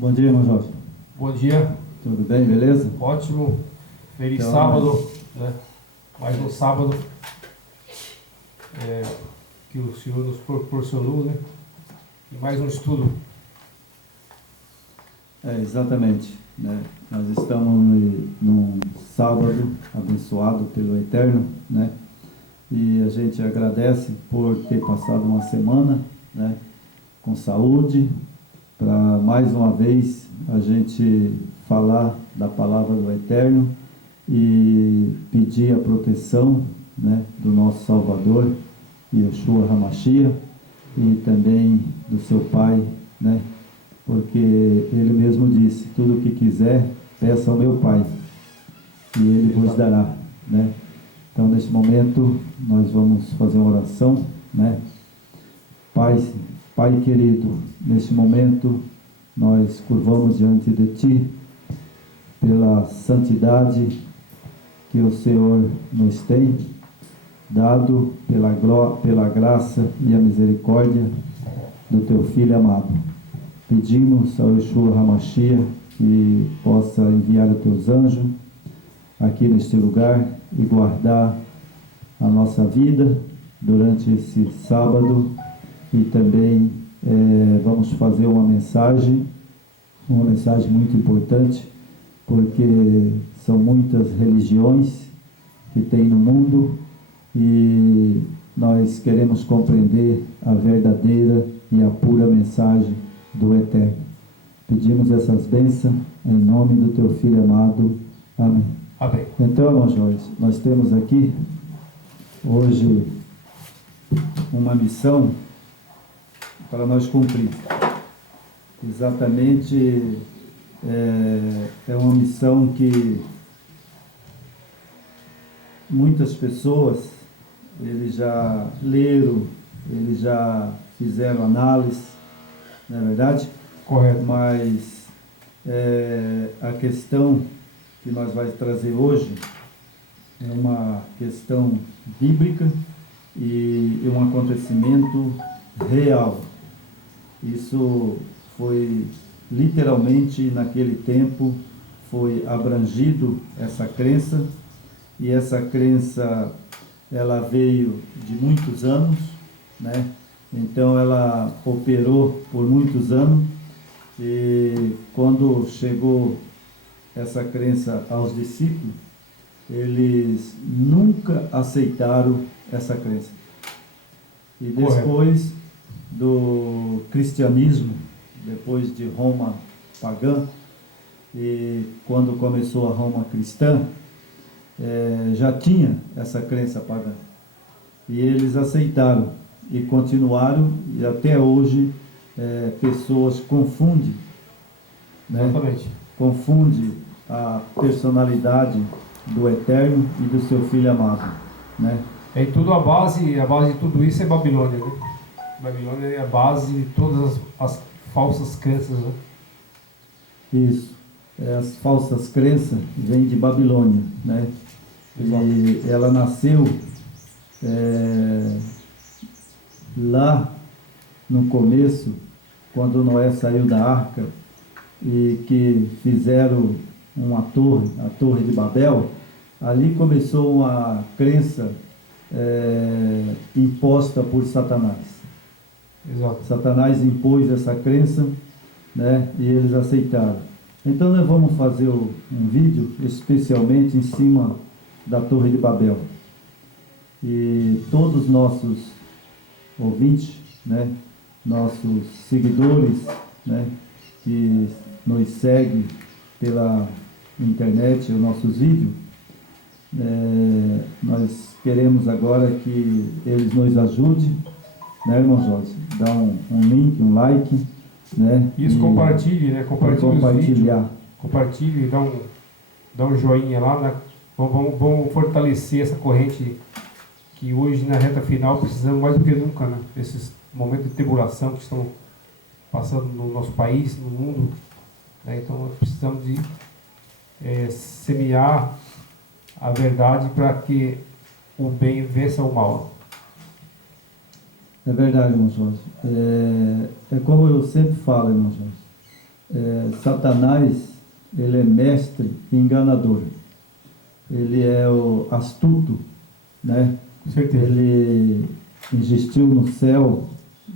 Bom dia, irmão Jorge. Bom dia. Tudo bem, beleza? Ótimo. Feliz Então, sábado, né? Mais um sábado que o Senhor nos proporcionou, né? E mais um estudo. Exatamente, né? Nós estamos num sábado abençoado pelo Eterno, né? E a gente agradece por ter passado uma semana, né? Com saúde, para mais uma vez a gente falar da palavra do Eterno e pedir a proteção, né, do nosso Salvador, Yeshua HaMashiach, e também do seu Pai, né, porque ele mesmo disse: tudo o que quiser, peça ao meu Pai, e ele vos dará, né? Então, nesse momento, nós vamos fazer uma oração, né? Pai querido, neste momento, nós curvamos diante de Ti, pela santidade que o Senhor nos tem dado, pela graça e a misericórdia do Teu Filho amado. Pedimos ao Yeshua HaMashiach que possa enviar os Teus anjos aqui neste lugar e guardar a nossa vida durante esse sábado. E também vamos fazer uma mensagem muito importante, porque são muitas religiões que tem no mundo e nós queremos compreender a verdadeira e a pura mensagem do Eterno. Pedimos essas bênçãos em nome do Teu Filho amado. Amém. Amém. Então, irmão Jorge, nós temos aqui hoje uma missão para nós cumprir. Exatamente, é uma missão que muitas pessoas, eles já leram, eles já fizeram análise, não é verdade? Correto. Mas a questão que nós vamos trazer hoje é uma questão bíblica e um acontecimento real. Isso foi literalmente naquele tempo, foi abrangido essa crença, e essa crença ela veio de muitos anos, né? Então ela operou por muitos anos, e quando chegou essa crença aos discípulos, eles nunca aceitaram essa crença. E depois do cristianismo, depois de Roma pagã, e quando começou a Roma cristã, já tinha essa crença pagã. E eles aceitaram e continuaram, e até hoje pessoas confundem, né? Exatamente. Confunde a personalidade do Eterno e do seu Filho amado, né? É tudo a base de tudo isso é Babilônia, né? Babilônia é a base de todas as falsas crenças, né? Isso. As falsas crenças vêm de Babilônia, né? Exato. E ela nasceu lá no começo, quando Noé saiu da arca e que fizeram uma torre, a Torre de Babel. Ali começou uma crença imposta por Satanás. Exato. Satanás impôs essa crença, né, e eles aceitaram. Então nós vamos fazer um vídeo especialmente em cima da Torre de Babel. E todos os nossos ouvintes, né, nossos seguidores, né, que nos seguem pela internet, os nossos vídeos, nós queremos agora que eles nos ajudem, né, irmão Jorge? Dá um link, um like, né? Isso, compartilhe, né? Compartilhar. Compartilhe, dá um joinha lá, né? Vamos fortalecer essa corrente que hoje, na reta final, precisamos mais do que nunca, né? Esses momentos de tribulação que estão passando no nosso país, no mundo, né? Então nós precisamos de semear a verdade para que o bem vença o mal. É verdade, irmão Jorge. É como eu sempre falo, irmão Jorge. Satanás, ele é mestre e enganador. Ele é o astuto, né? Com certeza. Ele existiu no céu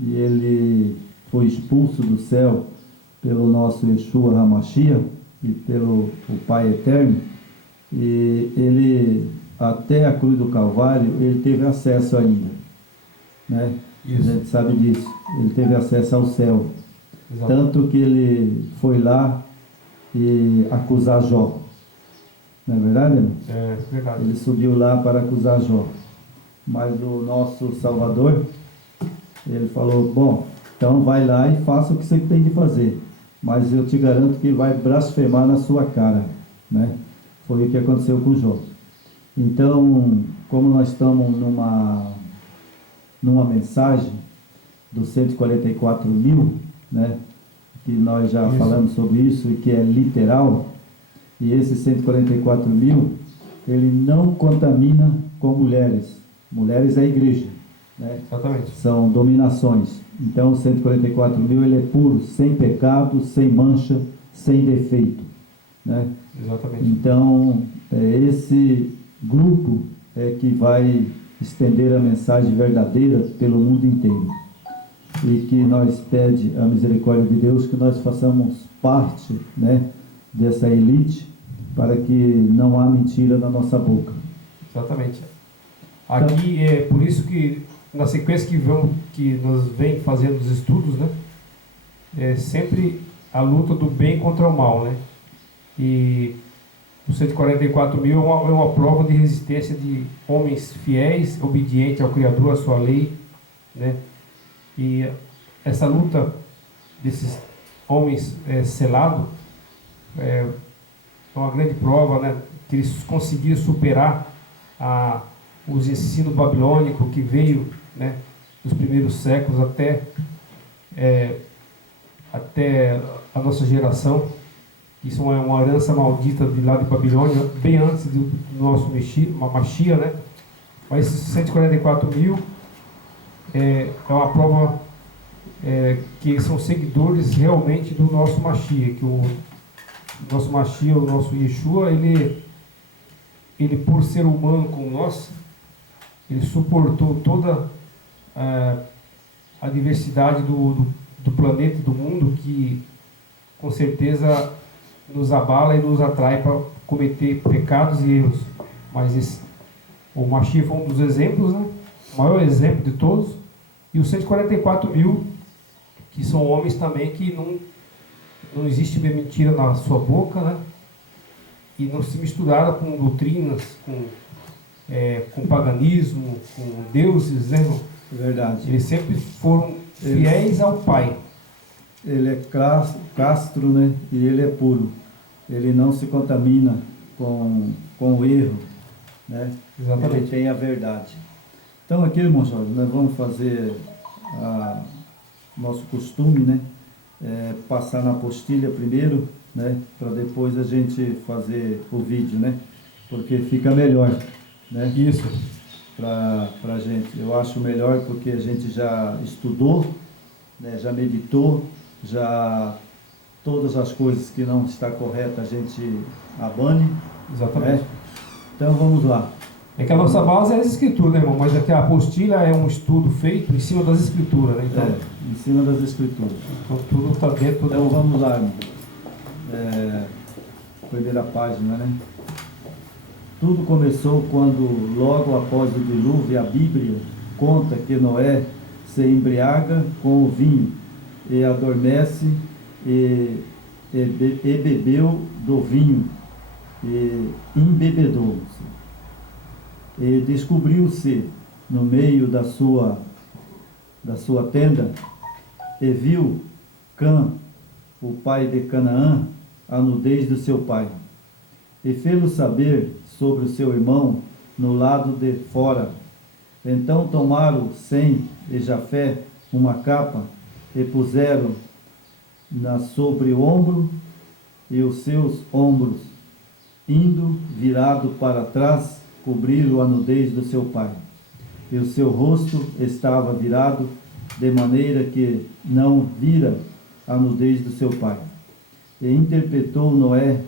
e ele foi expulso do céu pelo nosso Yeshua HaMashiach e pelo o Pai Eterno. E ele, até a cruz do Calvário, ele teve acesso ainda, né? Isso. A gente sabe disso. Ele teve acesso ao céu. Exato. Tanto que ele foi lá e acusar Jó. Não é verdade, irmão? É verdade. Ele subiu lá para acusar Jó. Mas o nosso Salvador, ele falou, bom, então vai lá e faça o que você tem de fazer. Mas eu te garanto que vai blasfemar na sua cara, né? Foi o que aconteceu com Jó. Então, como nós estamos numa mensagem dos 144 mil, né? Que nós já falamos sobre isso e que é literal, e esses 144 mil, ele não contamina com mulheres. Mulheres é a igreja, né? Exatamente. São dominações. Então, o 144 mil, ele é puro, sem pecado, sem mancha, sem defeito, né? Exatamente. Então, esse grupo é que vai estender a mensagem verdadeira pelo mundo inteiro. E que nós pede a misericórdia de Deus que nós façamos parte, né, dessa elite, para que não há mentira na nossa boca. Exatamente. Aqui é por isso que na sequência que nós vem fazendo os estudos, né, é sempre a luta do bem contra o mal, né? E os 144 mil é uma prova de resistência de homens fiéis, obedientes ao Criador, à sua lei, né? E essa luta desses homens selados é uma grande prova, né? Que eles conseguiram superar os ensinos babilônicos que veio, né, dos primeiros séculos até a nossa geração. Isso é uma herança maldita de lá de Babilônia, bem antes do nosso Mashiach, né? Mas esses 144 mil é uma prova que eles são seguidores realmente do nosso Mashiach, que o nosso Mashiach, o nosso Yeshua, ele por ser humano como nós, ele suportou toda a diversidade do planeta, do mundo, que com certeza nos abala e nos atrai para cometer pecados e erros. Mas o Mashiach foi um dos exemplos, né? O maior exemplo de todos. E os 144 mil, que são homens também que não existe mentira na sua boca, né? E não se misturaram com doutrinas, com paganismo, com deuses, né, irmão? Verdade. Eles sempre foram fiéis ao Pai. Ele é castro, né? E ele é puro. Ele não se contamina com o erro, né? Exatamente. Ele tem a verdade. Então aqui, irmão Jorge, nós vamos fazer nosso costume, né? Passar na apostila primeiro, né? Para depois a gente fazer o vídeo, né? Porque fica melhor, né? Isso. Pra gente. Eu acho melhor porque a gente já estudou, né? Já meditou, já todas as coisas que não está correta a gente abane. Exatamente. Né? Então vamos lá. É que a nossa base é as escrituras, né, irmão? Mas aqui a apostila é um estudo feito em cima das escrituras, né? Então, Em cima das escrituras. então tudo está dentro Então vamos lá, irmão. Primeira página, né? Tudo começou quando, logo após o dilúvio, a Bíblia conta que Noé se embriaga com o vinho e adormece e bebeu do vinho e embebedou-se. E descobriu-se no meio da sua tenda e viu Cã, o pai de Canaã, a nudez do seu pai. E fê-lo saber sobre o seu irmão no lado de fora. Então tomaram Sem e Jafé uma capa e puseram sobre o ombro e os seus ombros, indo virado para trás, cobriram a nudez do seu pai. E o seu rosto estava virado, de maneira que não vira a nudez do seu pai. E interpretou Noé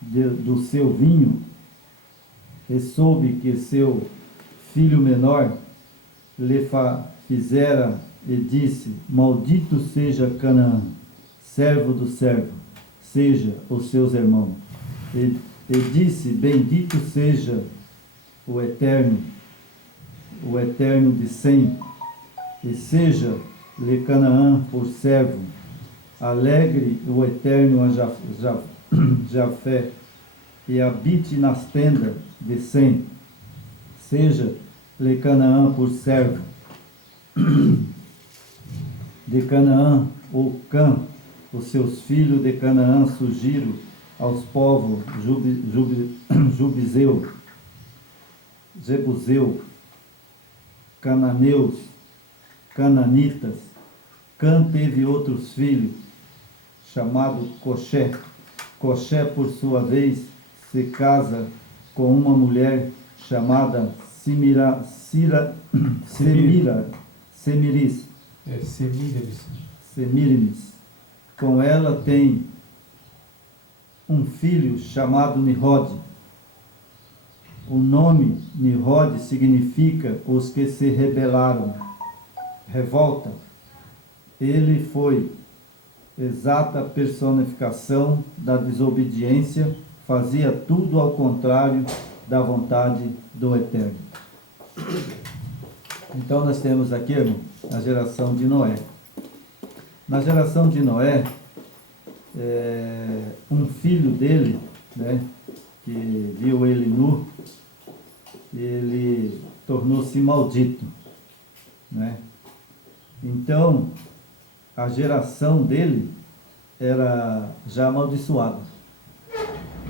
do seu vinho, e soube que seu filho menor lhe fizera, e disse: Maldito seja Canaã, servo do servo, seja os seus irmãos. E disse: Bendito seja o Eterno de Sem, e seja-lhe Canaã por servo. Alegre o Eterno a Jafé, e habite nas tendas de Sem. Seja-lhe Canaã por servo. De Canaã, o Cã, os seus filhos de Canaã surgiram aos povos Jebuseu, Cananeus, Cananitas. Cã teve outros filhos, chamado Coxé. Coxé, por sua vez, se casa com uma mulher chamada Semirimis. Com ela tem um filho chamado Nirode. O nome Nirode significa os que se rebelaram, revolta. Ele foi exata personificação da desobediência, fazia tudo ao contrário da vontade do Eterno. Então nós temos aqui, irmão, a geração de Noé. Na geração de Noé, um filho dele, né, que viu ele nu, ele tornou-se maldito, né? Então, a geração dele era já amaldiçoada.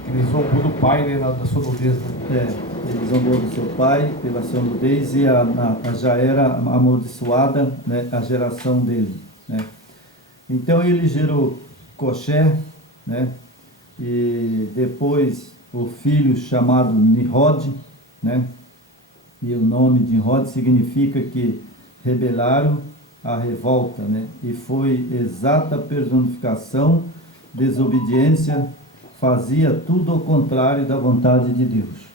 Ele zombou do pai, né, da sua nudez. Né? Ele zombou do seu pai pela sua nudez e já era amaldiçoada, né, a geração dele, né? Então ele gerou Coxé, né, e depois o filho chamado Nirode, né, e o nome de Nirode significa que rebelaram a revolta, né, e foi exata personificação, desobediência, fazia tudo ao contrário da vontade de Deus.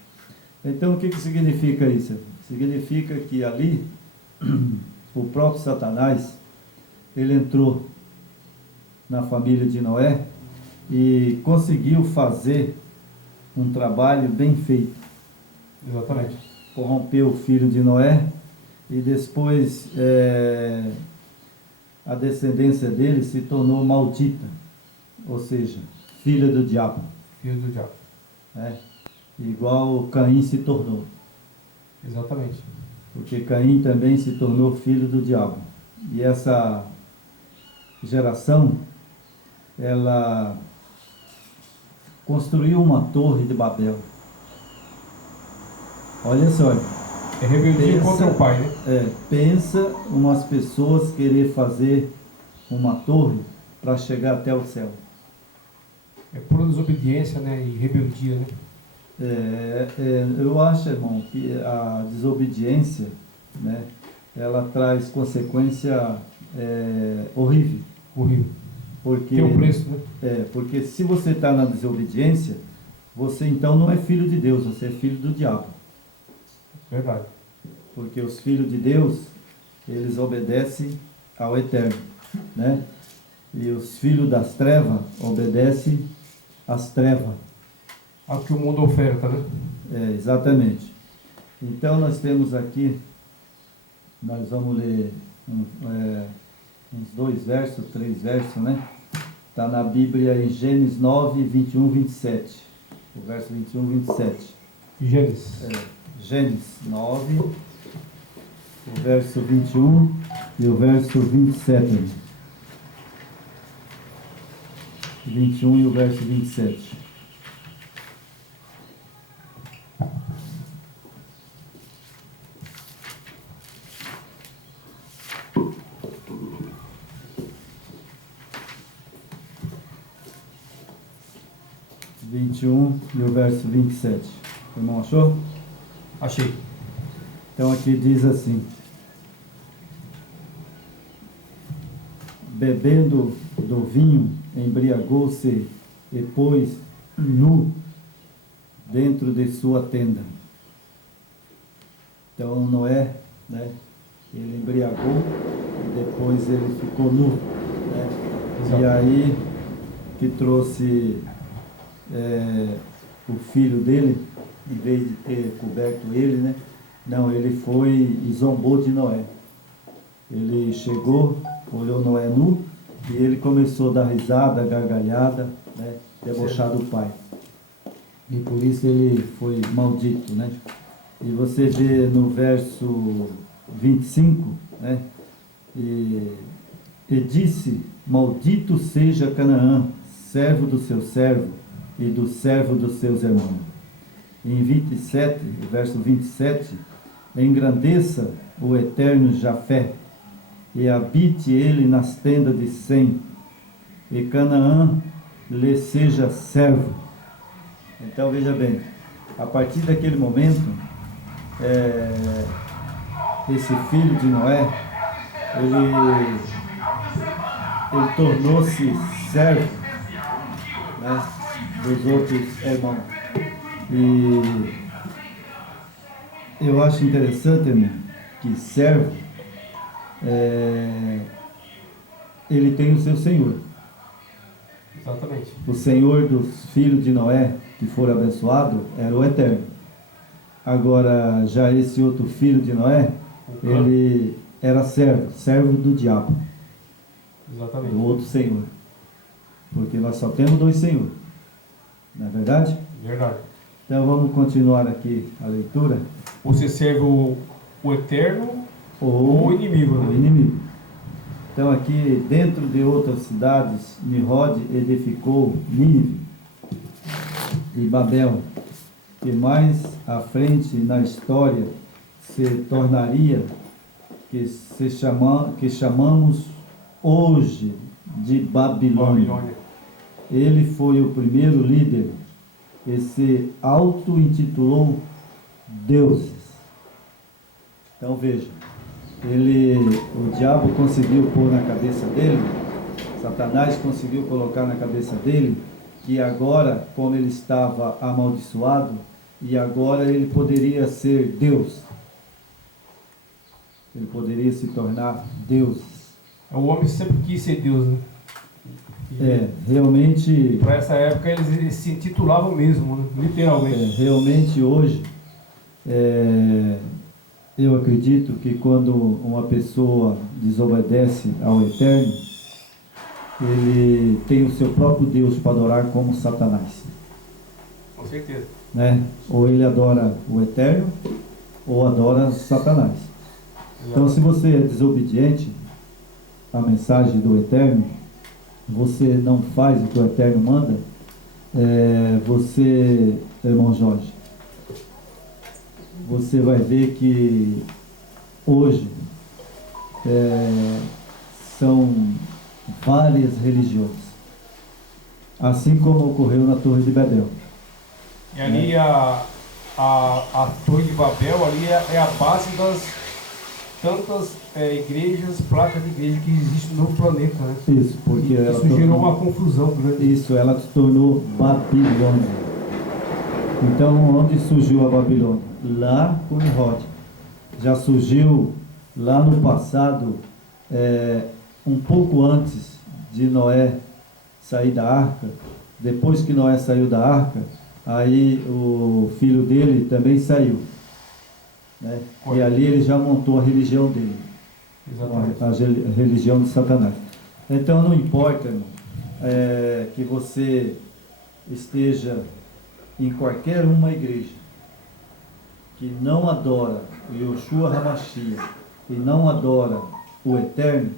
Então o que significa isso? Significa que ali o próprio Satanás, ele entrou na família de Noé e conseguiu fazer um trabalho bem feito. Exatamente. Corrompeu o filho de Noé e depois a descendência dele se tornou maldita, ou seja, filha do diabo. Filho do diabo. Igual Caim se tornou. Exatamente. Porque Caim também se tornou filho do diabo. E essa geração, ela construiu uma torre de Babel. Olha só. É rebeldia contra o pai, né? Pensa umas pessoas querer fazer uma torre para chegar até o céu. É pura desobediência, né? E rebeldia, né? Eu acho, irmão, que a desobediência, né, ela traz consequência horrível. Horrível. Porque, tem um preço, né? Porque se você está na desobediência, você então não é filho de Deus, você é filho do diabo. Verdade. Porque os filhos de Deus, eles obedecem ao Eterno, né? E os filhos das trevas obedecem às trevas. Ao que o mundo oferta, né? Exatamente. Então nós temos aqui, nós vamos ler uns 2 versos, 3 versos, né? Está na Bíblia em Gênesis 9, 21, 27. O verso 21, 27. Gênesis. Gênesis 9, o verso 21 e o verso 27. 21 e o verso 27. E o verso 27. O irmão achou? Achei. Então aqui diz assim: bebendo do vinho, embriagou-se e pôs nu dentro de sua tenda. Então Noé, né, ele embriagou e depois ele ficou nu, né? E aí que trouxe o filho dele, em vez de ter coberto ele, né? Não, ele foi e zombou de Noé. Ele chegou, olhou Noé nu e ele começou a dar risada, gargalhada, né? Debochar do pai. E por isso ele foi maldito, né? E você vê no verso 25, né? E disse: maldito seja Canaã, servo do seu servo e do servo dos seus irmãos. Em 27, verso 27, engrandeça o eterno Jafé, e habite ele nas tendas de Sem, e Canaã lhe seja servo. Então veja bem, a partir daquele momento, esse filho de Noé, ele tornou-se servo, né, dos outros irmãos. E eu acho interessante, irmão, que servo, ele tem o seu senhor. Exatamente. O senhor dos filhos de Noé, que foram abençoados, era o Eterno. Agora, já esse outro filho de Noé, ele era servo do diabo. Exatamente. Do outro senhor. Porque nós só temos dois senhores. Não é verdade? Verdade. Então vamos continuar aqui a leitura. Você serve o eterno ou o inimigo, né? O inimigo. Então aqui, dentro de outras cidades, Nimrod edificou Nínive e Babel, que mais à frente na história se tornaria que chamamos hoje de Babilônia. Ele foi o primeiro líder e se auto-intitulou deuses. Então veja, o diabo conseguiu pôr na cabeça dele, Satanás conseguiu colocar na cabeça dele, que agora, como ele estava amaldiçoado, e agora ele poderia ser Deus. Ele poderia se tornar Deus. O homem sempre quis ser Deus, né? Realmente... Para essa época eles se intitulavam mesmo, né? Literalmente. Realmente hoje, eu acredito que quando uma pessoa desobedece ao Eterno, ele tem o seu próprio Deus para adorar, como Satanás. Com certeza. Né? Ou ele adora o Eterno, ou adora Satanás. Então, se você é desobediente à mensagem do Eterno, você não faz o que o Eterno manda, você, irmão Jorge, você vai ver que hoje são várias religiões, assim como ocorreu na Torre de Babel. E ali a Torre de Babel ali é a base das tantas igrejas, placas de igreja que existem no planeta, né? Isso, porque isso gerou uma confusão grande. Isso, ela se tornou Babilônia. Então, onde surgiu a Babilônia? Lá com Nimrod. Já surgiu lá no passado, um pouco antes de Noé sair da arca. Depois que Noé saiu da arca, aí o filho dele também saiu. Né? E ali ele já montou a religião dele. Exatamente. A religião de Satanás. Então não importa, irmão, que você esteja em qualquer uma igreja que não adora o Yoshua HaMashiach e não adora o Eterno.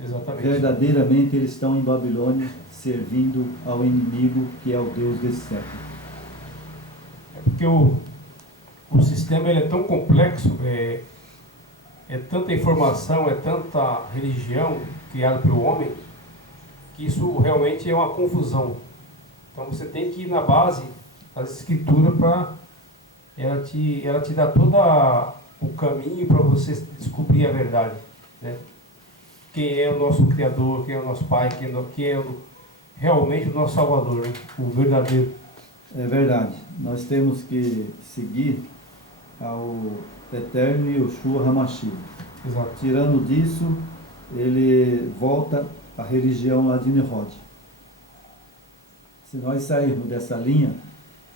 Exatamente. Verdadeiramente eles estão em Babilônia servindo ao inimigo, que é o Deus desse século. Porque o sistema ele é tão complexo, é tanta informação, é tanta religião criada pelo homem, que isso realmente é uma confusão. Então você tem que ir na base das escrituras para ela te dar todo o caminho para você descobrir a verdade, né? quem é o nosso Criador, quem é o nosso Pai, quem é realmente o nosso Salvador, né? O verdadeiro. É verdade. Nós temos que seguir ao eterno Yoshua Hamashiach. Exato. Tirando disso, ele volta à religião lá de Nimrod. Se nós sairmos dessa linha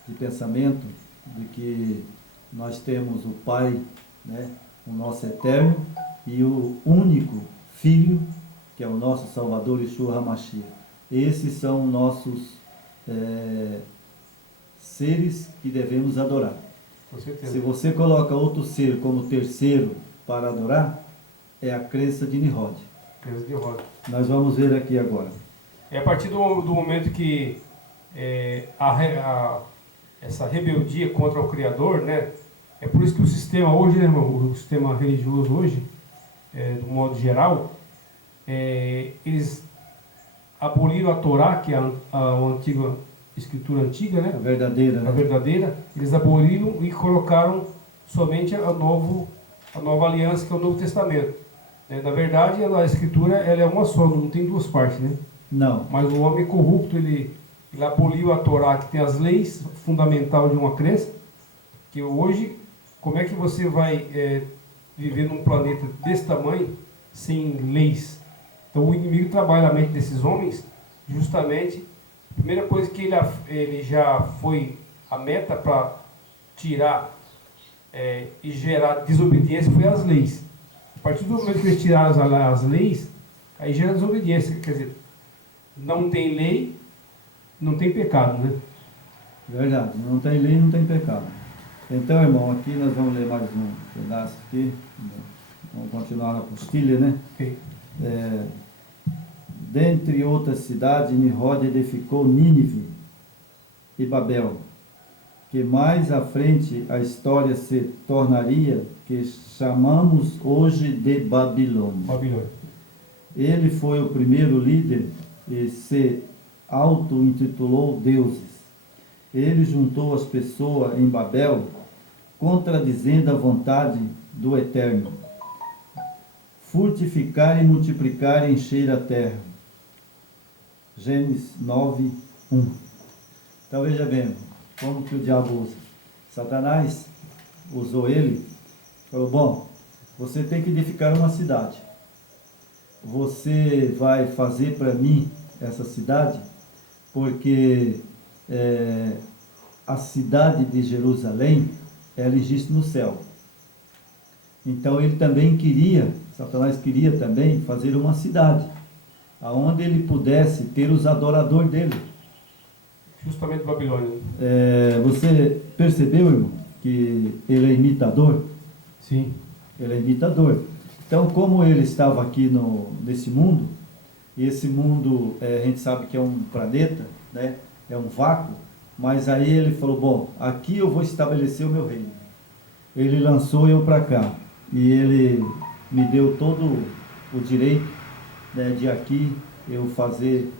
de pensamento de que nós temos o Pai, né, o nosso eterno, e o único Filho, que é o nosso Salvador, Yeshua HaMashiach. Esses são nossos seres que devemos adorar. Com certeza. Se você coloca outro ser como terceiro para adorar, é a crença de Nimrod. Crença de Nimrod. Nós vamos ver aqui agora. É a partir do momento que essa rebeldia contra o Criador, né? É por isso que o sistema hoje, né, irmão, o sistema religioso hoje, do modo geral, eles aboliram a Torá, que é a antiga escritura antiga, né? A verdadeira, A verdadeira, eles aboliram e colocaram somente a nova aliança, que é o Novo Testamento. Na verdade, a escritura ela é uma só, não tem duas partes, né? Não. Mas o homem corrupto, ele aboliu a Torá, que tem as leis fundamental de uma crença, que hoje, como é que você vai viver num planeta desse tamanho sem leis? Então o inimigo trabalha na mente desses homens, justamente, a primeira coisa que ele já foi a meta para tirar e gerar desobediência foi as leis. A partir do momento que eles tiraram as leis, aí gera desobediência, quer dizer, não tem lei, não tem pecado, né? Verdade, não tem lei, não tem pecado. Então, irmão, aqui nós vamos ler mais um pedaço aqui. Vamos continuar na apostila, né? Okay. Dentre outras cidades, Nimrod edificou Nínive e Babel, que mais à frente a história se tornaria que chamamos hoje de Babilônia. Ele foi o primeiro líder e se auto-intitulou deuses. Ele juntou as pessoas em Babel, contradizendo a vontade do Eterno. Frutificar e multiplicar e encher a terra. Gênesis 9, 1. Então veja bem, como que o diabo usa. Satanás usou ele, falou, bom, você tem que edificar uma cidade. Você vai fazer para mim essa cidade, porque a cidade de Jerusalém, ela existe no céu. Então ele também Satanás queria também fazer uma cidade, aonde ele pudesse ter os adoradores dele. Justamente Babilônia. Você percebeu, irmão, que ele é imitador? Sim. Ele é imitador. Então, como ele estava aqui nesse mundo, e esse mundo, a gente sabe que é um planeta, né? É um vácuo, mas aí ele falou, bom, aqui eu vou estabelecer o meu reino. Ele lançou eu para cá, e ele me deu todo o direito, né, de aqui eu fazer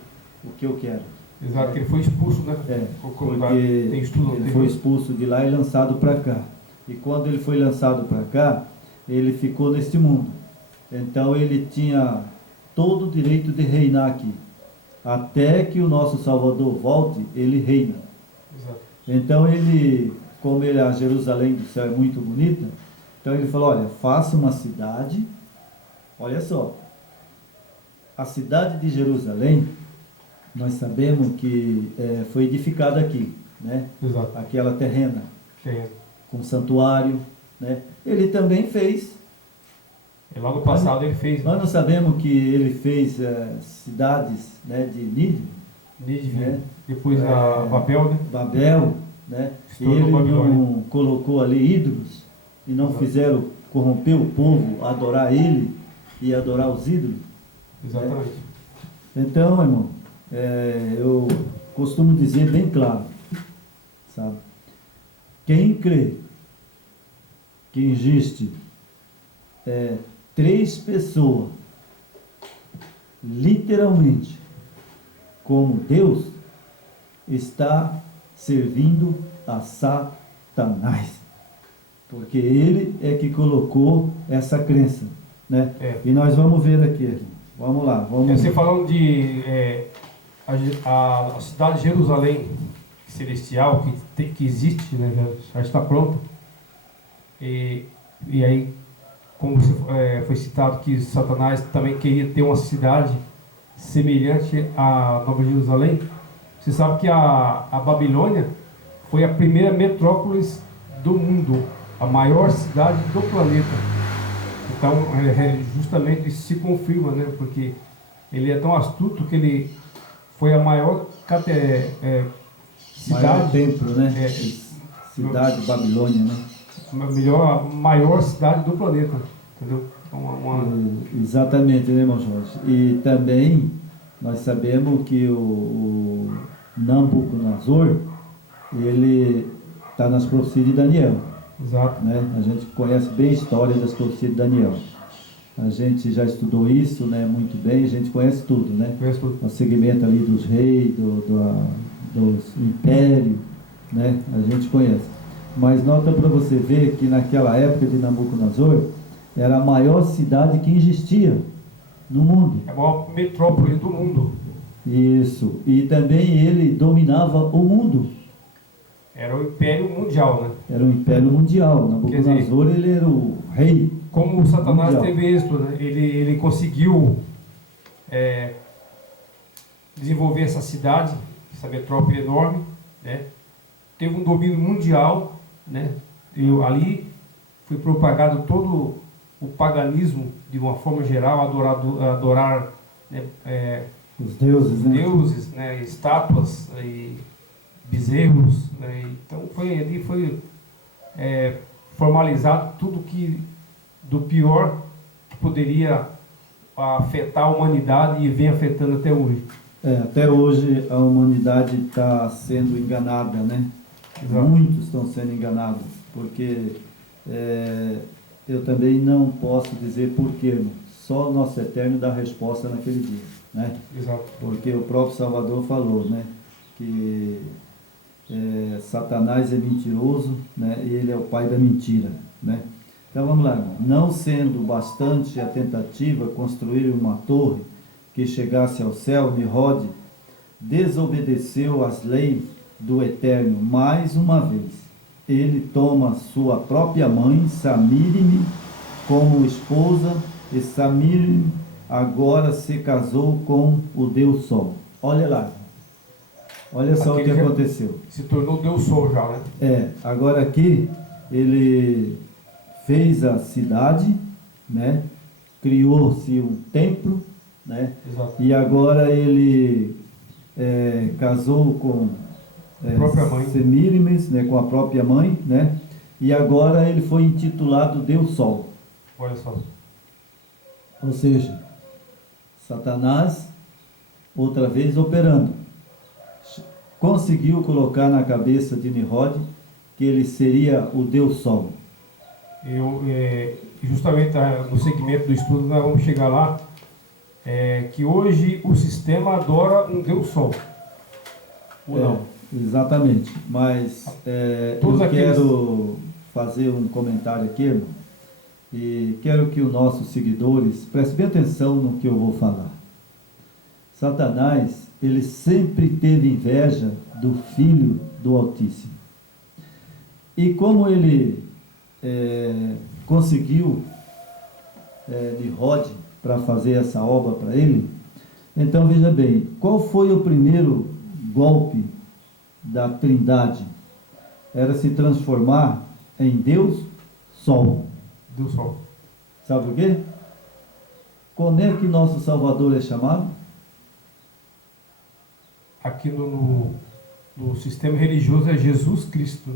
o que eu quero. Exato, que ele foi expulso, né? Porque tem estudo, ele foi expulso de lá e lançado para cá. E quando ele foi lançado para cá, ele ficou neste mundo. Então ele tinha todo o direito de reinar aqui. Até que o nosso Salvador volte, ele reina. Exato. Então como a Jerusalém do céu é muito bonita, então ele falou, olha, faça uma cidade, olha só, a cidade de Jerusalém, nós sabemos que foi edificada aqui, né? Exato. Aquela terrena, com santuário, né? Ele também fez. Lá no passado ele fez. Nós não sabemos que ele fez cidades, né, de Nínive, né? Depois a Babel, né? Babel, né? E ele não colocou ali ídolos e não fizeram corromper o povo, adorar ele e adorar os ídolos. Exatamente. Então, irmão, eu costumo dizer bem claro, sabe? Quem crê que existe 3 pessoas, literalmente, como Deus, está servindo a Satanás. Porque ele é que colocou essa crença, né? E nós vamos ver aqui. Vamos lá, vamos. Você falando de a cidade de Jerusalém celestial, que existe, né, já está pronta. E aí, como foi citado que Satanás também queria ter uma cidade semelhante à Nova Jerusalém. Você sabe que a Babilônia foi a primeira metrópolis do mundo, a maior cidade do planeta. Então, justamente isso se confirma, né? Porque ele é tão astuto que ele foi a maior cidade, maior templo, né? Cidade Babilônia, né? A maior cidade do planeta, entendeu? Exatamente, né, irmão Jorge? E também nós sabemos que o Nabucodonosor, ele está nas profecias de Daniel. Exato. Né? A gente conhece bem a história das profecias de Daniel. A gente já estudou isso, né, muito bem, a gente conhece tudo, né? Conhece tudo. O segmento ali dos reis, dos impérios, né? A gente conhece. Mas nota para você ver que naquela época de Nabucodonosor, era a maior cidade que existia no mundo. É a maior metrópole do mundo. Isso. E também ele dominava o mundo. Era o Império Mundial, né? Era o Império Mundial. Nabucodonosor, ele era o rei. Como o Satanás mundial. teve êxito, né? Ele conseguiu desenvolver essa cidade, essa metrópole enorme, né? Teve um domínio mundial, né? E ali foi propagado todo o paganismo de uma forma geral, adorar né, os deuses, né? Estátuas e bezerros, né? Então ali foi formalizado tudo que do pior que poderia afetar a humanidade e vem afetando até hoje. Até hoje a humanidade está sendo enganada, né? Exato. Muitos estão sendo enganados, porque eu também não posso dizer porquê, irmão. Só o nosso Eterno dá a resposta naquele dia, né? Exato. Porque o próprio Salvador falou, né? Que Satanás é mentiroso, né? E ele é o pai da mentira, né? Então vamos lá, irmão. Não sendo bastante a tentativa construir uma torre que chegasse ao céu, Nimrod desobedeceu às leis do Eterno mais uma vez. Ele toma sua própria mãe, Samírime, como esposa, e Samírime agora se casou com o Deus Sol. Olha lá. Olha só o que aconteceu. Se tornou Deus Sol já, né? Agora aqui ele fez a cidade, né? Criou-se um templo, né? Exato. E agora ele casou com própria mãe. Semíramis, né? Com a própria mãe, né? E agora ele foi intitulado Deus Sol. Olha só. Ou seja, Satanás outra vez operando. Conseguiu colocar na cabeça de Nimrod que ele seria o Deus Sol. Justamente no segmento do estudo nós vamos chegar lá, que hoje o sistema adora um Deus Sol. Ou não? Exatamente. Mas eu quero fazer um comentário aqui, irmão, e quero que os nossos seguidores prestem bem atenção no que eu vou falar. Satanás, ele sempre teve inveja do Filho do Altíssimo. E como ele conseguiu Nimrod para fazer essa obra para ele, então veja bem, qual foi o primeiro golpe da Trindade? Era se transformar em Deus Sol. Deus Sol. Sabe por quê? Como é que nosso Salvador é chamado? Aqui no sistema religioso é Jesus Cristo.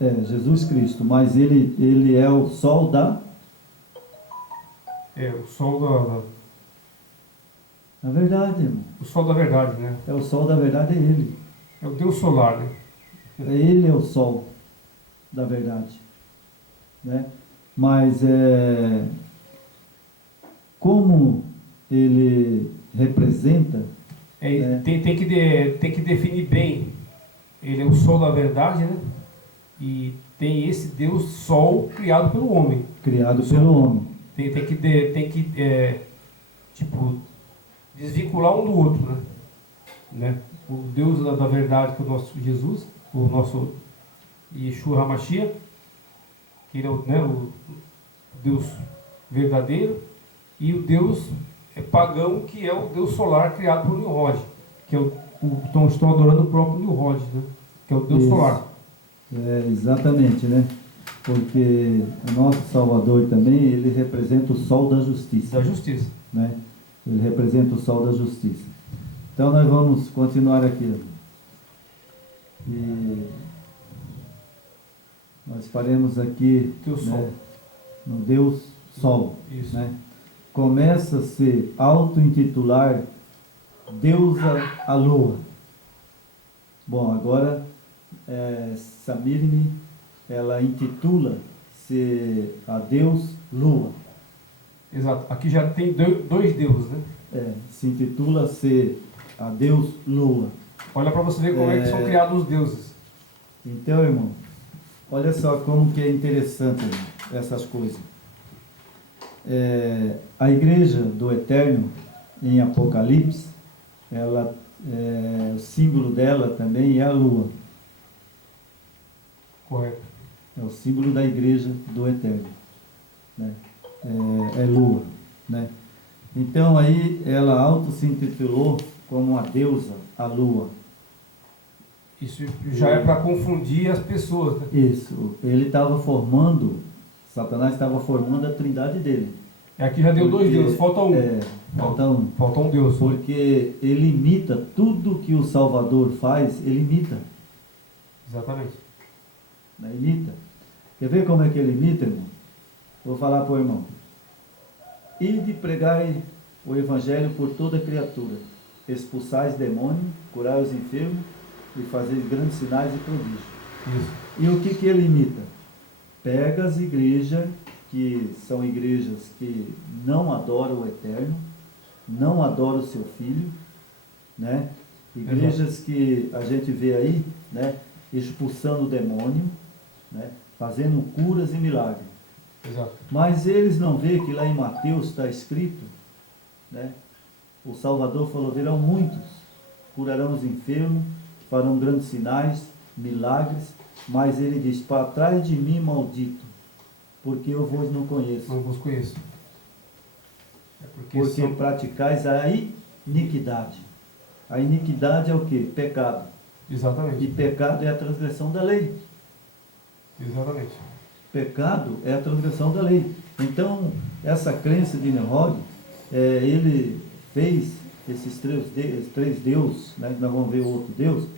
Jesus Cristo, mas ele é o sol da... o sol Na verdade, irmão. O sol da verdade, né? O sol da verdade é ele. É o Deus solar, né? Ele é o sol da verdade, né? Mas como ele representa... Tem que definir bem. Ele é o sol da verdade, né? E tem esse Deus Sol criado pelo homem. Criado pelo homem. Tem que tipo, desvincular um do outro, né? O Deus da verdade, que é o nosso Jesus, o nosso Yeshua HaMashiach, que ele é o Deus verdadeiro, e o Deus pagão, que é o Deus solar criado por Nimrod, que é então estão adorando o próprio Nimrod, né? Que é o Deus Isso. solar. Exatamente, né? Porque o nosso Salvador também, ele representa o sol da justiça. Da justiça. Né? Ele representa o sol da justiça. Então nós vamos continuar aqui. E nós faremos aqui, né, no Deus Sol. Isso. Né? Começa a se auto-intitular Deusa a Lua. Bom, agora Samirne, ela intitula-se a Deus Lua. Exato. Aqui já tem dois deuses, né? Se intitula-se a Deus Lua. Olha para você ver como é que são criados os deuses. Então, irmão, olha só como que é interessante, irmão, essas coisas. A igreja do Eterno, em Apocalipse, o símbolo dela também é a lua. Correto. É o símbolo da igreja do Eterno. Né? É lua. Né? Então aí ela se intitulou como a deusa, a lua. Isso já é para confundir as pessoas, né? Isso. Ele estava formando, Satanás estava formando a trindade dele. Aqui já deu dois deuses, falta um. Falta um. Falta um Deus. Porque ele imita tudo que o Salvador faz, ele imita. Exatamente. Né? Imita. Quer ver como é que ele imita, irmão? Vou falar para o irmão. Ide pregai o evangelho por toda criatura. Expulsais demônios, curai os enfermos e fazeis grandes sinais e prodígios. Isso. E o que ele imita? Pega as igrejas, que são igrejas que não adoram o Eterno, não adoram o seu Filho, né? Igrejas que a gente vê aí, né? Expulsando o demônio, né? Fazendo curas e milagres. Exato. Mas eles não veem que lá em Mateus está escrito, né? O Salvador falou, virão muitos, curarão os enfermos, farão grandes sinais, milagres, mas ele diz, para trás de mim, maldito, porque eu vos não conheço. Não vos conheço. Porque praticais a iniquidade. A iniquidade é o quê? Pecado. Exatamente. E pecado é a transgressão da lei. Exatamente. Pecado é a transgressão da lei. Então, essa crença de Nimrod, ele fez esses três deuses, né? Nós vamos ver o outro Deus.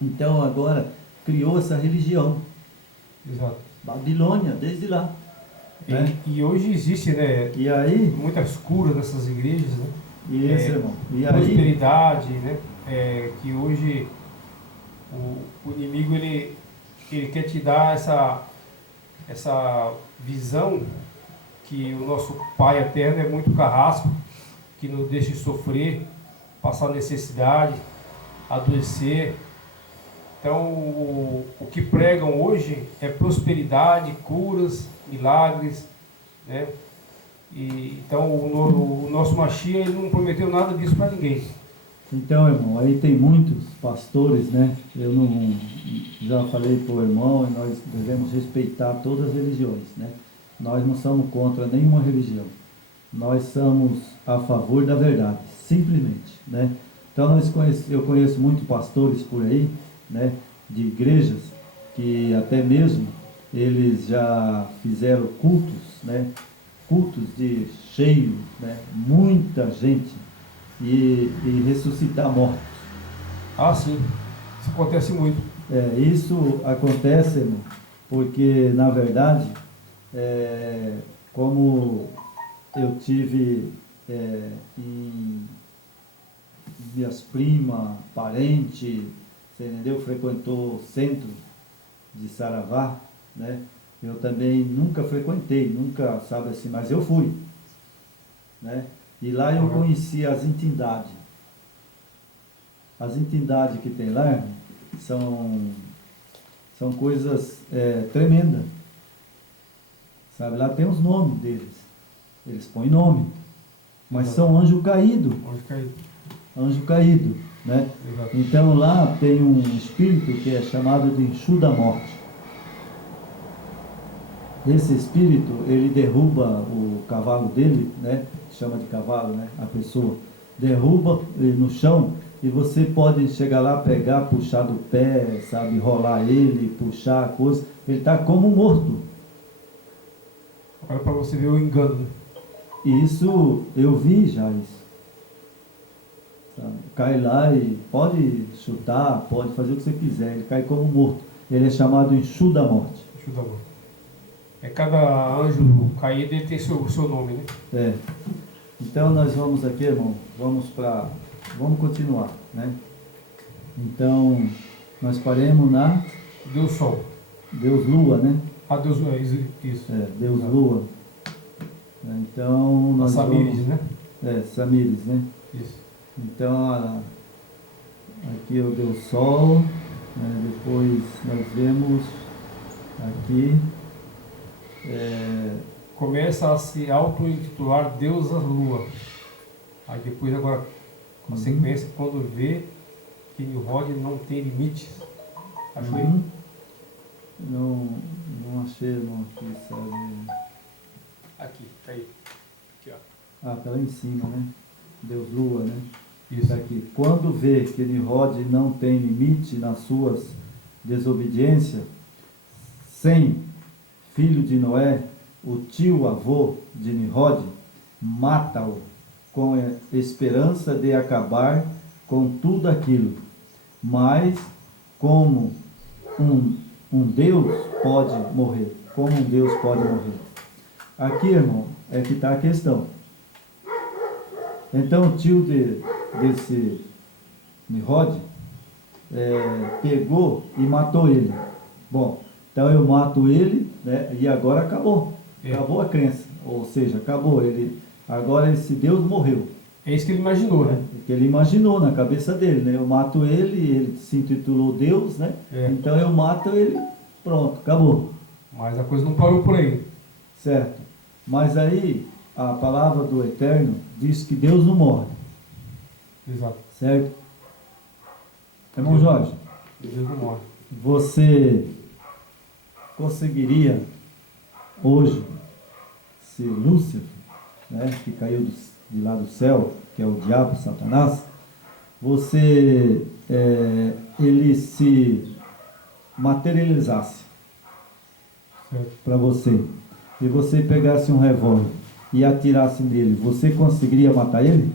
Então, agora, criou essa religião. Exato. Babilônia, desde lá. Né? E hoje existe, né? E aí, muitas curas nessas igrejas, né? Isso, irmão. E prosperidade, né? Que hoje o inimigo ele quer te dar essa visão que o nosso Pai Eterno é muito carrasco, que nos deixa sofrer, passar necessidade, adoecer. Então, o que pregam hoje é prosperidade, curas, milagres, né? Então, o nosso Mashiach, ele não prometeu nada disso para ninguém. Então, irmão, aí tem muitos pastores, né? Eu não já falei para o irmão, nós devemos respeitar todas as religiões, né? Nós não somos contra nenhuma religião. Nós somos a favor da verdade, simplesmente, né? Então, eu conheço muitos pastores por aí, né? De igrejas, que até mesmo eles já fizeram cultos, né? Cultos de cheio, né? Muita gente. E ressuscitar mortos. Ah, sim. Isso acontece muito. Isso acontece, irmão, porque, na verdade, como eu tive em minhas primas, parentes, você entendeu? Frequentou o centro de Saravá, né? Eu também nunca frequentei, nunca, sabe assim, mas eu fui, né? E lá eu conheci as entidades. As entidades que tem lá, irmão, são coisas tremendas. Sabe, lá tem os nomes deles. Eles põem nome. mas Exato. são anjo caído. Anjo caído. Anjo caído, né? Exato. Então lá tem um espírito que é chamado de Exu da morte. Esse espírito, ele derruba o cavalo dele, né? Chama de cavalo, né? A pessoa derruba ele no chão e você pode chegar lá, pegar, puxar do pé, sabe? Rolar ele, puxar a coisa. Ele está como morto. Agora para você ver o engano, né? E isso, eu vi já isso. Sabe? Cai lá e pode chutar, pode fazer o que você quiser. Ele cai como morto. Ele é chamado Exu da morte. Exu da morte. Cada anjo caído ele tem seu nome, né? É. Então nós vamos aqui, irmão, vamos continuar, né? Então, nós paremos na Deus Sol. Deus Lua, né? Deus Lua, isso. Deus Exato. Lua. Então, nós Samires, né? Samires, né? Isso. Então, aqui é o Deus Sol, né? Depois nós vemos aqui... Começa a se auto-intitular Deusa Lua. Aí depois agora, a sequência, quando vê que Nimrod não tem limites. Achou aí? Não achei, irmão, aqui, sabe? Aqui, tá aí. Aqui, ó. Tá lá em cima, né? Deus Lua, né? Isso. Tá aqui. Quando vê que Nimrod não tem limite nas suas desobediências, Sem, filho de Noé, o tio-avô de Nimrod, mata-o com a esperança de acabar com tudo aquilo. Mas como um Deus pode morrer? Como um Deus pode morrer? Aqui, irmão, é que está a questão. Então o tio desse Nimrod pegou e matou ele. Bom, então eu mato ele, né, e agora acabou. Acabou a crença. Ou seja, acabou. Agora esse Deus morreu. É isso que ele imaginou, né? Que ele imaginou na cabeça dele, né? Eu mato ele se intitulou Deus, né? Então eu mato ele, pronto, acabou. Mas a coisa não parou por aí. Certo. Mas aí a palavra do Eterno diz que Deus não morre. Exato. Certo? Irmão Jorge, Deus não morre. você conseguiria hoje, se Lúcifer, né, que caiu de lá do céu, que é o diabo, Satanás, ele se materializasse para você, e você pegasse um revólver e atirasse nele, você conseguiria matar ele?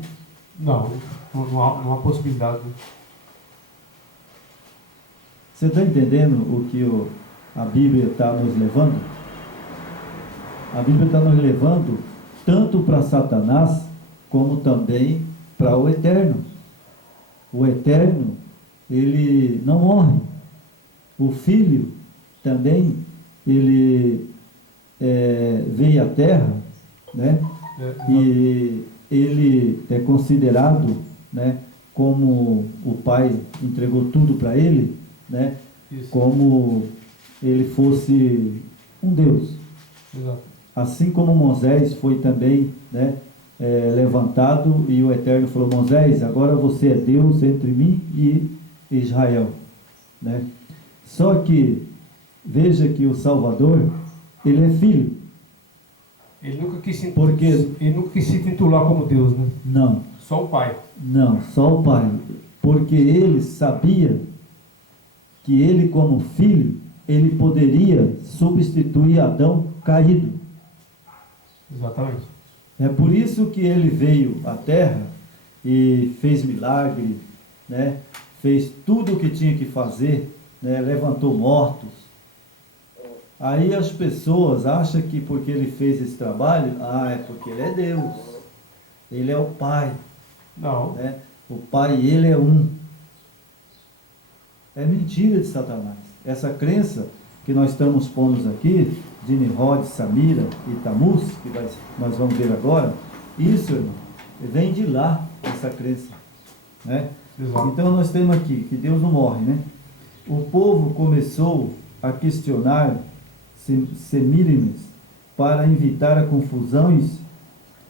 Não há possibilidade. Né? Você está entendendo o que a Bíblia está nos levando? A Bíblia está nos levando tanto para Satanás, como também para o Eterno. O Eterno, ele não morre. O Filho também, ele veio à Terra, né? E ele é considerado, né, como o Pai entregou tudo para ele, né? Isso. Como ele fosse um Deus. Exato. Assim como Moisés foi também, né, levantado, e o Eterno falou: Moisés, agora você é Deus entre mim e Israel, né? Só que veja que o Salvador, ele é filho. Ele nunca quis se intitular como Deus, né? Não. Só o Pai. Não, só o Pai. Porque ele sabia que ele, como filho, ele poderia substituir Adão caído. Exatamente. É por isso que ele veio à Terra e fez milagre, né? Fez tudo o que tinha que fazer, né? Levantou mortos. Aí as pessoas acham que porque ele fez esse trabalho, é porque ele é Deus, ele é o Pai. Não. Né? O Pai, ele é um. É mentira de Satanás. Essa crença que nós estamos pondo aqui, de Nimrod, Samira e Tamuz, que nós vamos ver agora, isso, irmão, vem de lá, essa crença. Né? Então nós temos aqui que Deus não morre, né? O povo começou a questionar Semíramis para evitar a confusões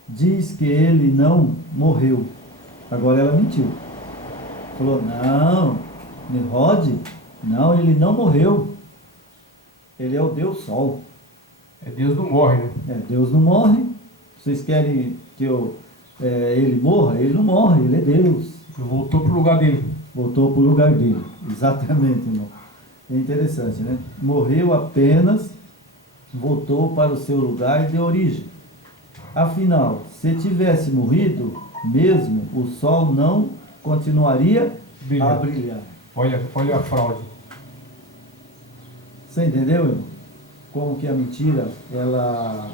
diz que ele não morreu. Agora ela mentiu. Falou, não, Nimrod, não, ele não morreu. Ele é o Deus Sol. É, Deus não morre, né? Deus não morre. Vocês querem que ele morra? Ele não morre, ele é Deus. Voltou para o lugar dele. Voltou para o lugar dele. Exatamente, irmão. É interessante, né? Morreu apenas, voltou para o seu lugar de origem. Afinal, se tivesse morrido mesmo, o sol não continuaria a brilhar. Olha a fraude. Você entendeu, irmão? Como que a mentira, ela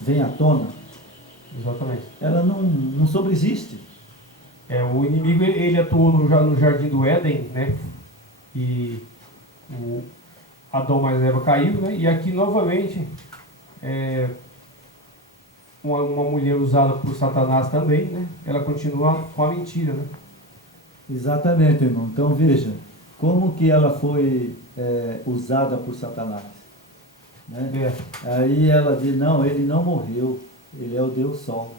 vem à tona? Exatamente. Ela não sobreexiste. O inimigo, ele atuou no jardim do Éden, né? E o Adão mais Eva caiu, né? E aqui novamente uma mulher usada por Satanás também, né? Ela continua com a mentira, né? Exatamente, irmão. Então veja, como que ela foi usada por Satanás. Né? Aí ela diz, não, ele não morreu, ele é o Deus Sol.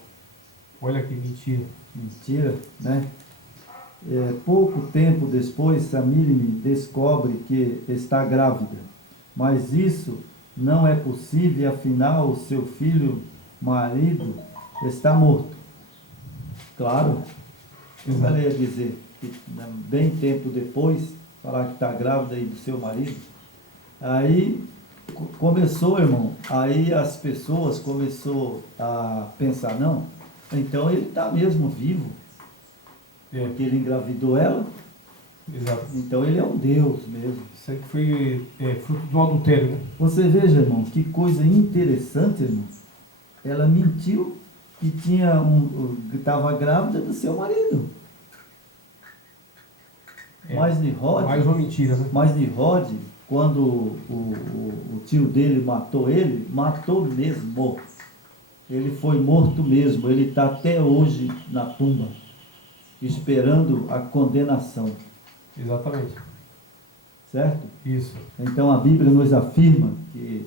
Olha que mentira. Mentira, né? Pouco tempo depois, Samílime descobre que está grávida, mas isso não é possível, afinal o seu filho, marido, está morto. Claro, ela ia dizer que bem tempo depois, falar que está grávida aí do seu marido. Aí começou, irmão, aí as pessoas começaram a pensar, não, então ele está mesmo vivo, porque ele engravidou ela. Exato. Então ele é um Deus mesmo. Isso aí foi fruto do adultério, né? Você veja, irmão, que coisa interessante, irmão. Ela mentiu que estava grávida do seu marido. Mas Nimrod, mais uma mentira, né? Mas Nimrod, quando o tio dele matou ele, matou mesmo. Ele foi morto mesmo. Ele está até hoje na tumba, esperando a condenação. Exatamente. Certo? Isso. Então a Bíblia nos afirma que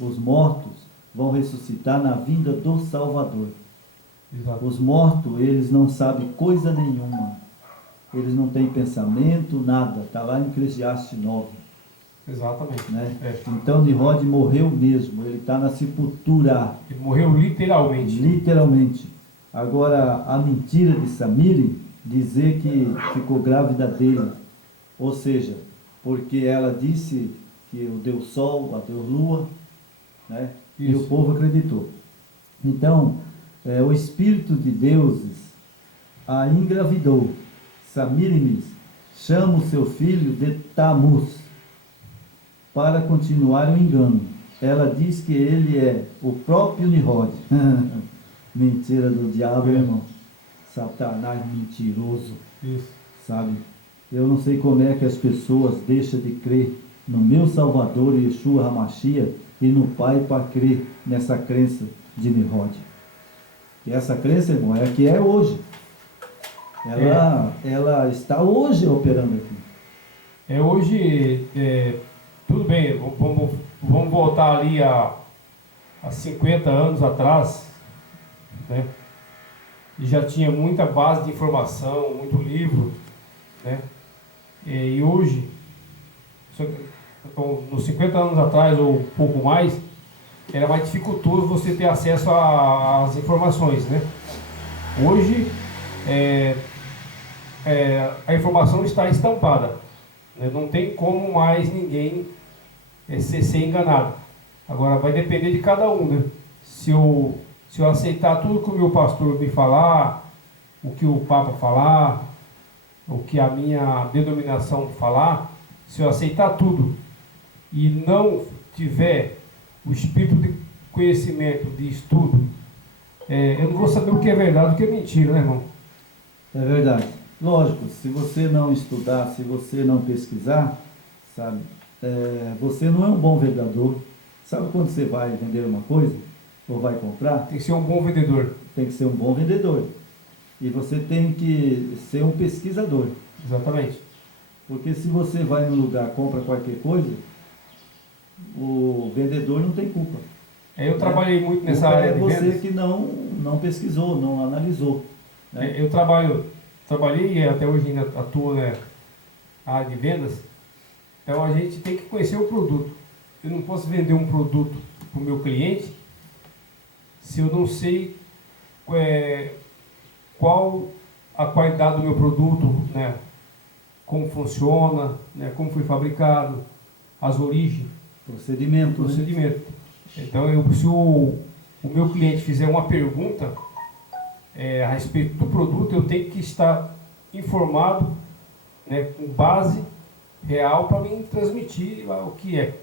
os mortos vão ressuscitar na vinda do Salvador. Exato. Os mortos, eles não sabem coisa nenhuma. Eles não têm pensamento, nada. Está lá em Eclesiastes 9. Exatamente. Né? Então Nimrod morreu mesmo. Ele está na sepultura. Ele morreu literalmente. Literalmente. Agora, a mentira de Samiri dizer que ficou grávida dele. Ou seja, porque ela disse que o Deus Sol, a Deus Lua, né? E o povo acreditou. Então, o Espírito de deuses a engravidou. Samírimes chama o seu filho de Tamuz para continuar o engano. Ela diz que ele é o próprio Nimrod. Mentira do diabo, irmão. Satanás mentiroso. Isso. Sabe? Eu não sei como é que as pessoas deixam de crer no meu Salvador, Yeshua HaMashiach, e no Pai para crer nessa crença de Nimrod. E essa crença, irmão, é a que é hoje. Ela está hoje operando aqui. Hoje, tudo bem, vamos voltar ali a 50 anos atrás, né? E já tinha muita base de informação, muito livro, né? E hoje, nos 50 anos atrás ou um pouco mais, era mais dificultoso você ter acesso às informações, né? Hoje, a informação está estampada, né? Não tem como mais ninguém ser enganado. Agora, vai depender de cada um, né? Se eu aceitar tudo que o meu pastor me falar, o que o Papa falar, o que a minha denominação falar, se eu aceitar tudo e não tiver o espírito de conhecimento, de estudo, eu não vou saber o que é verdade e o que é mentira, né, irmão? É verdade. Lógico, se você não estudar, se você não pesquisar, sabe, você não é um bom vendedor. Sabe quando você vai vender uma coisa, ou vai comprar? Tem que ser um bom vendedor. Tem que ser um bom vendedor. E você tem que ser um pesquisador. Exatamente. Porque se você vai no lugar, compra qualquer coisa, o vendedor não tem culpa. Eu trabalhei muito nessa área de vendas. É você que não pesquisou, não analisou. Né? Eu trabalhei e até hoje ainda atuo na área de vendas. Então a gente tem que conhecer o produto. Eu não posso vender um produto para o meu cliente se eu não sei qual a qualidade do meu produto, né? Como funciona, né? Como foi fabricado, as origens. Procedimento. Procedimento. Né? Então, se o meu cliente fizer uma pergunta a respeito do produto, eu tenho que estar informado, né, com base real para mim transmitir o que é.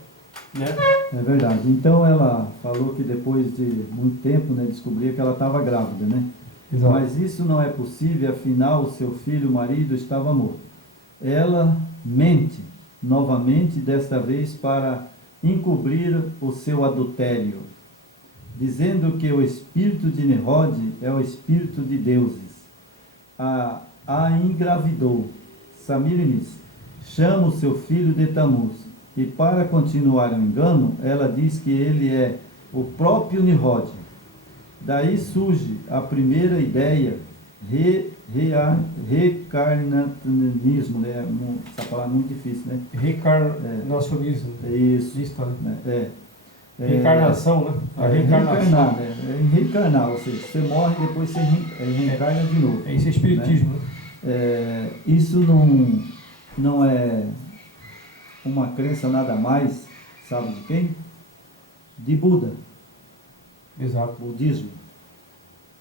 Né? É verdade. Então ela falou que depois de muito tempo, né, descobria que ela estava grávida, né? Exato. Mas isso não é possível, afinal o seu filho, o marido, estava morto. Ela mente novamente, desta vez para encobrir o seu adultério, dizendo que o espírito de Nimrod é o espírito de deuses. A engravidou. Samiramis chama o seu filho de Tamuz. E para continuar o engano, ela diz que ele é o próprio Nimrod. Daí surge a primeira ideia, recarnacionismo, né? Essa palavra é muito difícil, né? Recarnacionismo. Isso. Né? Reencarnação, né? A reencarnação. Reencarnar, ou seja, você morre e depois você reencarna de novo. Isso é espiritismo. Né? Isso não é uma crença nada mais, sabe de quem? De Buda. Exato. Budismo.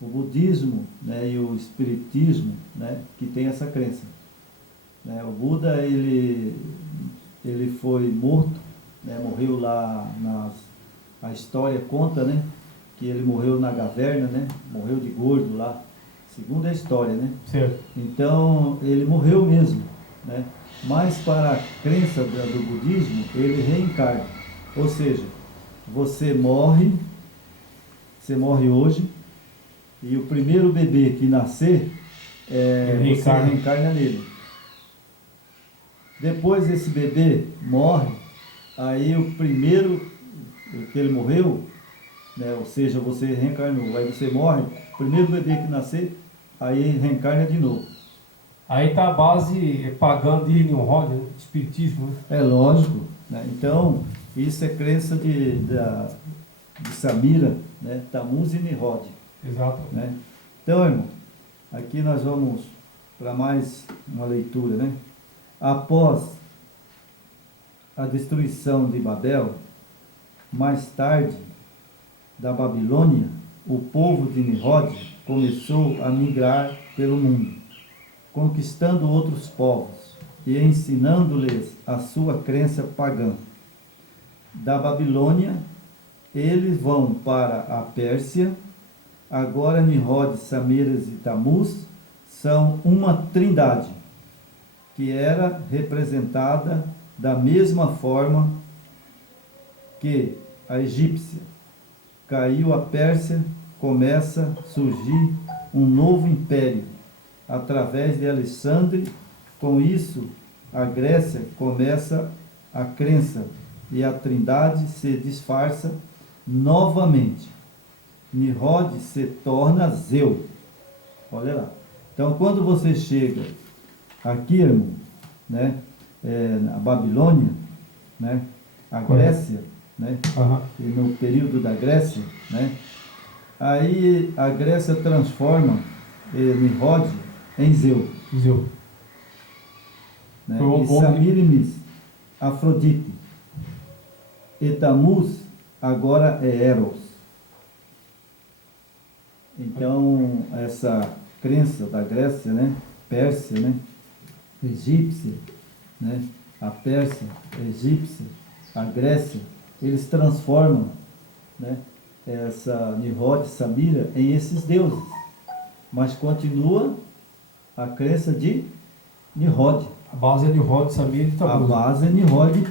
O budismo, né, e o espiritismo, né, que tem essa crença. Né? O Buda, ele foi morto, né, morreu lá a história conta, né, que ele morreu na caverna, né, morreu de gordo lá, segundo a história, né? Certo. Então, ele morreu mesmo, né? Mas para a crença do budismo, ele reencarna. Ou seja, você morre hoje, e o primeiro bebê que nascer, você reencarna nele. Depois esse bebê morre, aí o primeiro que ele morreu, né, ou seja, você reencarnou, aí você morre, o primeiro bebê que nascer, aí reencarna de novo. Aí está a base pagã de Nimrod, né? Espiritismo. Né? É lógico. Né? Então, isso é crença de Samira, né? Tamuz e Nimrod. Exato. Né? Então, irmão, aqui nós vamos para mais uma leitura. Né? Após a destruição de Babel, mais tarde da Babilônia, o povo de Nimrod começou a migrar pelo mundo, conquistando outros povos e ensinando-lhes a sua crença pagã. Da Babilônia, eles vão para a Pérsia. Agora Nimrod, Samiras e Tamuz são uma trindade, que era representada da mesma forma que a egípcia. Caiu a Pérsia, começa a surgir um novo império através de Alexandre. Com isso, a Grécia começa a crença e a trindade se disfarça novamente. Nimrod se torna Zeu. Olha lá. Então, quando você chega aqui, irmão, né, na Babilônia, né, a Grécia, né, e no período da Grécia, né, aí a Grécia transforma Nimrod em Zeu. Né? E Samiramis, Afrodite. E Tamuz agora é Eros. Então, essa crença da Grécia, né? Pérsia, né? Egípcia, né? A Pérsia, a egípcia, a Grécia, eles transformam, né, essa Nimrod, Samira, em esses deuses. Mas continua a crença de Nimrod. A base é Nimrod, Samira e Tamuz. A base é Nimrod.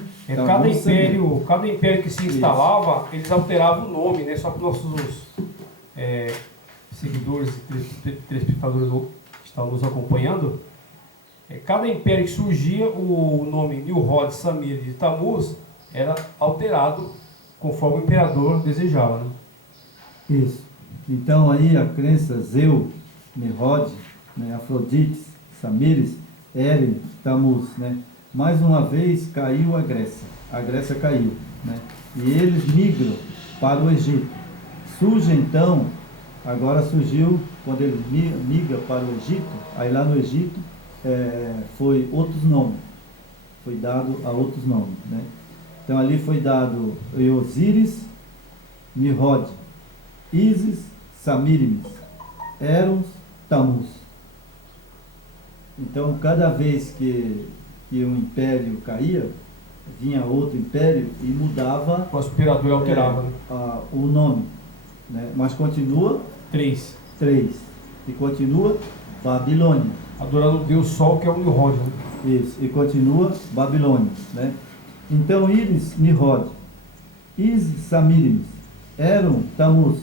Cada império que se instalava, eles alteravam o nome, né? Só para os nossos seguidores e telespectadores que estão nos acompanhando. Cada império que surgia, o nome Nimrod, Samira e Tamuz era alterado conforme o imperador desejava, né? Isso. Então aí a crença Zeu, Nimrod, né, Afrodite, Samires, Eren, Tammuz, né? Mais uma vez caiu a Grécia. A Grécia caiu, né? E eles migram para o Egito. Surge então, agora surgiu, quando eles migram para o Egito, aí lá no Egito foi outros nomes, foi dado a outros nomes, né? Então ali foi dado Osíris, Nimrod, Ísis, Samírimes, Eros, Tammuz. Então cada vez que um império caía, vinha outro império e mudava O imperador alterava, né? o nome, né? Mas continua 3. e continua Babilônia. Adorando o Deus Sol, que é o Nimrod, né? Isso, e continua Babilônia, né? Então Íris, Nimrod, Ísis, Samírimes, Eron, Tammuz.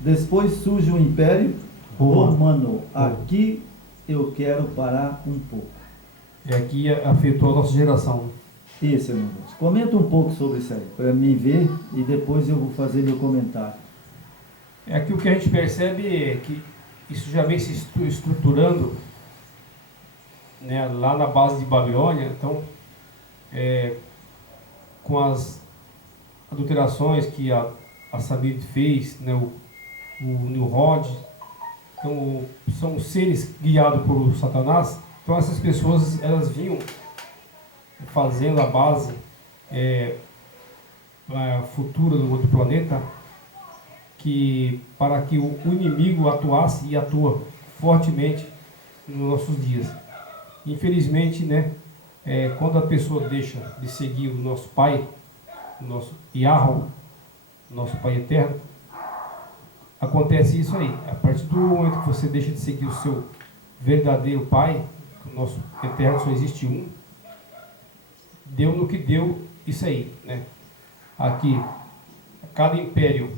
Depois surge o Império Romano. Aqui eu quero parar um pouco. E aqui afetou a nossa geração. Isso, irmãos. Comenta um pouco sobre isso aí, para mim ver, e depois eu vou fazer meu comentário. Aqui o que a gente percebe é que isso já vem se estruturando, né, lá na base de Babilônia. Então, com as adulterações que a Samir fez, né, o Nimrod, então são seres guiados por Satanás. Então essas pessoas, elas vinham fazendo a base futura do outro planeta, para que o inimigo atuasse e atua fortemente nos nossos dias. Infelizmente, né, quando a pessoa deixa de seguir o nosso Pai, o nosso Yahweh, nosso Pai Eterno, acontece isso aí. A partir do momento que você deixa de seguir o seu verdadeiro Pai, o nosso Eterno só existe um, deu no que deu isso aí, né? Aqui, cada império